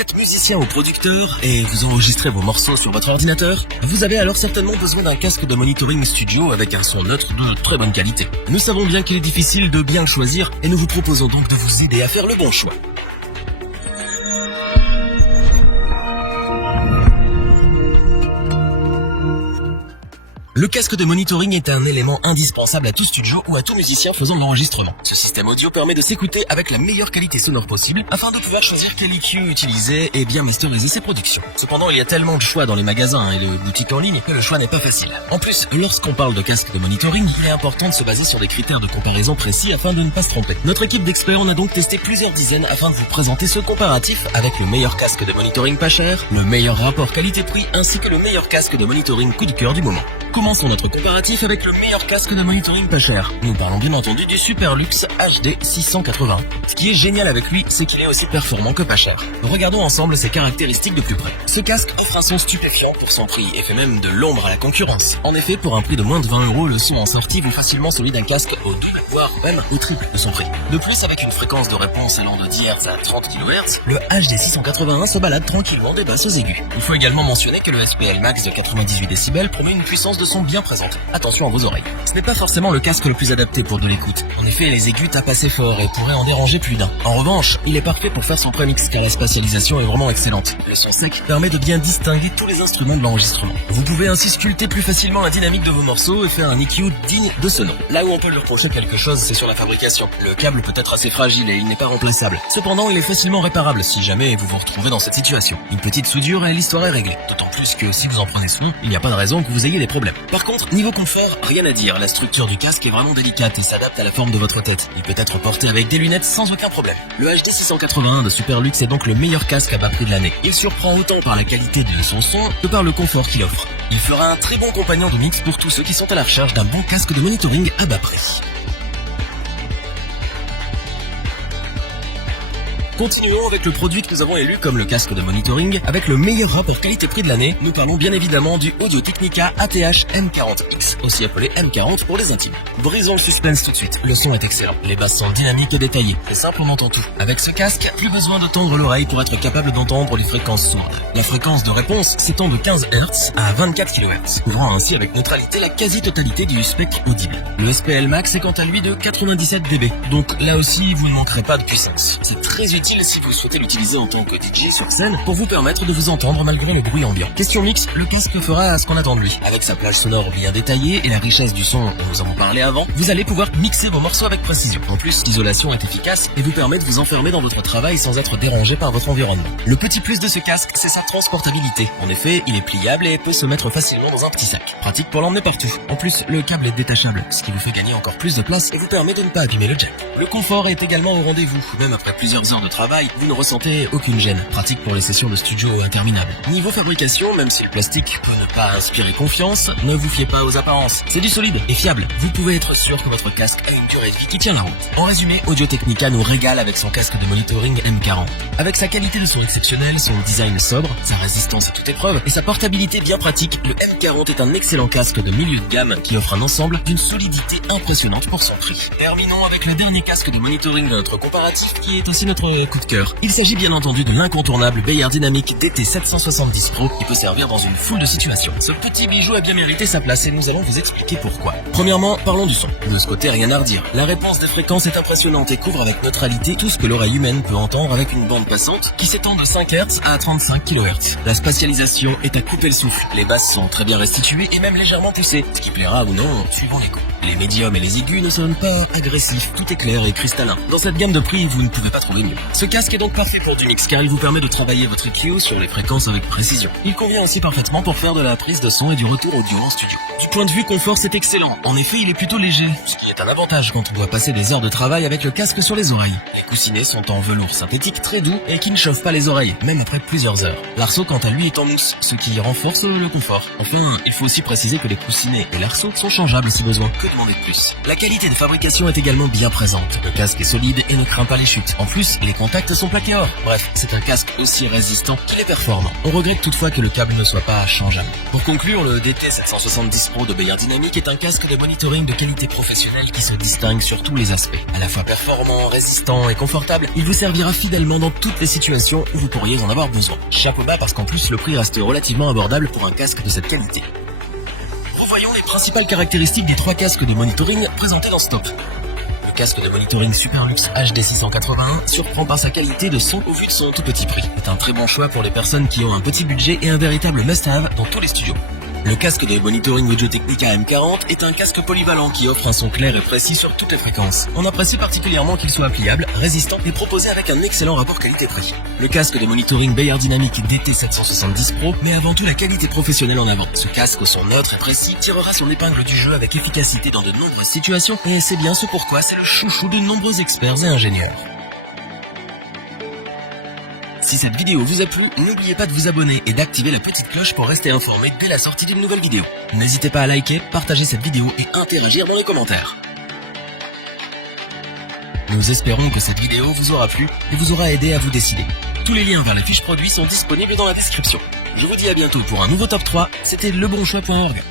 Vous êtes musicien ou producteur et vous enregistrez vos morceaux sur votre ordinateur? Vous avez alors certainement besoin d'un casque de monitoring studio avec un son neutre de très bonne qualité. Nous savons bien qu'il est difficile de bien le choisir et nous vous proposons donc de vous aider à faire le bon choix. Le casque de monitoring est un élément indispensable à tout studio ou à tout musicien faisant de l'enregistrement. Ce système audio permet de s'écouter avec la meilleure qualité sonore possible afin de pouvoir choisir quel EQ utiliser et bien masteriser ses productions. Cependant, il y a tellement de choix dans les magasins et les boutiques en ligne que le choix n'est pas facile. En plus, lorsqu'on parle de casque de monitoring, il est important de se baser sur des critères de comparaison précis afin de ne pas se tromper. Notre équipe d'experts en a donc testé plusieurs dizaines afin de vous présenter ce comparatif avec le meilleur casque de monitoring pas cher, le meilleur rapport qualité-prix ainsi que le meilleur casque de monitoring coup de cœur du moment. Commençons notre comparatif avec le meilleur casque de monitoring pas cher. Nous parlons bien entendu du Superlux HD 680. Ce qui est génial avec lui, c'est qu'il est aussi performant que pas cher. Regardons ensemble ses caractéristiques de plus près. Ce casque offre un son stupéfiant pour son prix et fait même de l'ombre à la concurrence. En effet, pour un prix de moins de 20 €, le son en sortie vaut facilement celui d'un casque au double, voire même au triple de son prix. De plus, avec une fréquence de réponse allant de 10 Hz à 30 kHz, le HD 681 se balade tranquillement des basses aux aigus. Il faut également mentionner que le SPL Max de 98 décibels promet une puissance de son bien présente. Attention à vos oreilles. Ce n'est pas forcément le casque le plus adapté pour de l'écoute. En effet, les aigus tapent assez fort et pourraient en déranger plus d'un. En revanche, il est parfait pour faire son premix car la spatialisation est vraiment excellente. Le son sec permet de bien distinguer tous les instruments de l'enregistrement. Vous pouvez ainsi sculpter plus facilement la dynamique de vos morceaux et faire un EQ digne de ce nom. Là où on peut lui reprocher quelque chose, c'est sur la fabrication. Le câble peut être assez fragile et il n'est pas remplaçable. Cependant, il est facilement réparable si jamais vous vous retrouvez dans cette situation. Une petite soudure et l'histoire est réglée. D'autant plus que si vous en prenez soin, il n'y a pas de raison que vous ayez des problèmes. Par contre, niveau confort, rien à dire. La structure du casque est vraiment délicate et s'adapte à la forme de votre tête. Il peut être porté avec des lunettes sans aucun problème. Le HD 681 de Superlux est donc le meilleur casque à bas prix de l'année. Il surprend autant par la qualité de son son que par le confort qu'il offre. Il fera un très bon compagnon de mix pour tous ceux qui sont à la recherche d'un bon casque de monitoring à bas prix. Continuons avec le produit que nous avons élu comme le casque de monitoring avec le meilleur rapport qualité-prix de l'année. Nous parlons bien évidemment du Audio-Technica ATH M40X, aussi appelé M40 pour les intimes. Brisons le suspense tout de suite. Le son est excellent. Les basses sont dynamiques et détaillées. C'est simple, on entend tout. Avec ce casque, plus besoin de tendre l'oreille pour être capable d'entendre les fréquences sourdes. La fréquence de réponse s'étend de 15 Hz à 24 kHz, couvrant ainsi avec neutralité la quasi-totalité du spectre audible. Le SPL Max est quant à lui de 97 dB. Donc là aussi, vous ne manquerez pas de puissance. C'est très utile si vous souhaitez l'utiliser en tant que DJ sur scène pour vous permettre de vous entendre malgré le bruit ambiant. Question mix, le casque fera ce qu'on attend de lui. Avec sa plage sonore bien détaillée et la richesse du son dont nous avons parlé avant, vous allez pouvoir mixer vos morceaux avec précision. En plus, l'isolation est efficace et vous permet de vous enfermer dans votre travail sans être dérangé par votre environnement. Le petit plus de ce casque, c'est sa transportabilité. En effet, il est pliable et peut se mettre facilement dans un petit sac. Pratique pour l'emmener partout. En plus, le câble est détachable, ce qui vous fait gagner encore plus de place et vous permet de ne pas abîmer le jack. Le confort est également au rendez-vous. Même après plusieurs heures de travail, vous ne ressentez aucune gêne. Pratique pour les sessions de studio interminables. Niveau fabrication, même si le plastique peut ne pas inspirer confiance, ne vous fiez pas aux apparences. C'est du solide et fiable. Vous pouvez être sûr que votre casque a une durée de vie qui tient la route. En résumé, Audio-Technica nous régale avec son casque de monitoring M40. Avec sa qualité de son exceptionnelle, son design sobre, sa résistance à toute épreuve et sa portabilité bien pratique, le M40 est un excellent casque de milieu de gamme qui offre un ensemble d'une solidité impressionnante pour son prix. Terminons avec le dernier casque de monitoring de notre comparatif qui est aussi notre coup de cœur. Il s'agit bien entendu de l'incontournable Beyer Dynamic DT770 Pro qui peut servir dans une foule de situations. Ce petit bijou a bien mérité sa place et nous allons vous expliquer pourquoi. Premièrement, parlons du son. De ce côté, rien à redire. La réponse des fréquences est impressionnante et couvre avec neutralité tout ce que l'oreille humaine peut entendre avec une bande passante qui s'étend de 5 Hz à 35 kHz. La spatialisation est à couper le souffle. Les basses sont très bien restituées et même légèrement poussées, ce qui plaira ou non suivant les goûts. Les médiums et les aigus ne sonnent pas agressifs, tout est clair et cristallin. Dans cette gamme de prix, vous ne pouvez pas trouver mieux. Ce casque est donc parfait pour du mix car il vous permet de travailler votre EQ sur les fréquences avec précision. Il convient aussi parfaitement pour faire de la prise de son et du retour audio en studio. Du point de vue confort, c'est excellent. En effet, il est plutôt léger, ce qui est un avantage quand on doit passer des heures de travail avec le casque sur les oreilles. Les coussinets sont en velours synthétique très doux et qui ne chauffent pas les oreilles, même après plusieurs heures. L'arceau, quant à lui, est en mousse, ce qui renforce le confort. Enfin, il faut aussi préciser que les coussinets et l'arceau sont changeables si besoin. Que demander de plus? La qualité de fabrication est également bien présente. Le casque est solide et ne craint pas les chutes. En plus, les contact sont plaqués or. Bref, c'est un casque aussi résistant qu'il est performant. On regrette toutefois que le câble ne soit pas changeable. Pour conclure, le DT770 Pro de Beyerdynamic est un casque de monitoring de qualité professionnelle qui se distingue sur tous les aspects. À la fois performant, résistant et confortable, il vous servira fidèlement dans toutes les situations où vous pourriez en avoir besoin. Chapeau bas parce qu'en plus le prix reste relativement abordable pour un casque de cette qualité. Revoyons les principales caractéristiques des 3 casques de monitoring présentés dans ce top. Le casque de monitoring Superlux HD681 surprend par sa qualité de son au vu de son tout petit prix. C'est un très bon choix pour les personnes qui ont un petit budget et un véritable must-have dans tous les studios. Le casque de monitoring Audio-Technica M40 est un casque polyvalent qui offre un son clair et précis sur toutes les fréquences. On apprécie particulièrement qu'il soit pliable, résistant et proposé avec un excellent rapport qualité-prix. Le casque de monitoring Beyerdynamic DT770 Pro met avant tout la qualité professionnelle en avant. Ce casque au son neutre et précis tirera son épingle du jeu avec efficacité dans de nombreuses situations et c'est bien ce pourquoi c'est le chouchou de nombreux experts et ingénieurs. Si cette vidéo vous a plu, n'oubliez pas de vous abonner et d'activer la petite cloche pour rester informé dès la sortie d'une nouvelle vidéo. N'hésitez pas à liker, partager cette vidéo et interagir dans les commentaires. Nous espérons que cette vidéo vous aura plu et vous aura aidé à vous décider. Tous les liens vers la fiche produit sont disponibles dans la description. Je vous dis à bientôt pour un nouveau top 3, c'était lebonchoix.org.